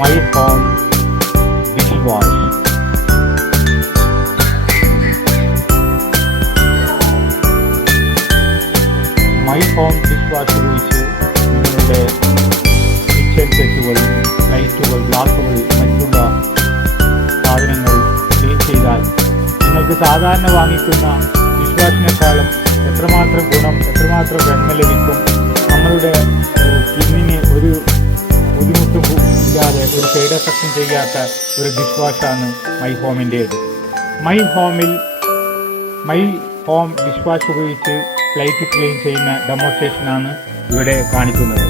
My home dish wash. My home dish wash ഉപയോഗിച്ച് നിങ്ങളുടെ kitchen സെറ്റുകൾ, ലൈറ്റുകൾ, ഗ്ലാസുകൾ, മറ്റുള്ള സാധനങ്ങൾ ക്ലീൻ ചെയ്താൽ നിങ്ങൾക്ക് സാധാരണ വാങ്ങിക്കുന്ന ഡിഷ് വാഷിനേക്കാളും എത്രമാത്രം ഗുണം, എത്രമാത്രം നന്മ ലഭിക്കും. നമ്മളുടെ സ്കിന്നിന് ഒരു ബുദ്ധിമുട്ടും ഇല്ലാതെ, ഒരു സൈഡ് എഫക്റ്റും ചെയ്യാത്ത ഒരു ഡിഷ് വാഷാണ് മൈ ഹോമിൻ്റേത്. മൈ ഹോം ഡിഷ് വാഷ് ഉപയോഗിച്ച് പ്ലേറ്റ് ക്ലീൻ ചെയ്യുന്ന ഡെമോൺസ്ട്രേഷനാണ് ഇവിടെ കാണിക്കുന്നത്.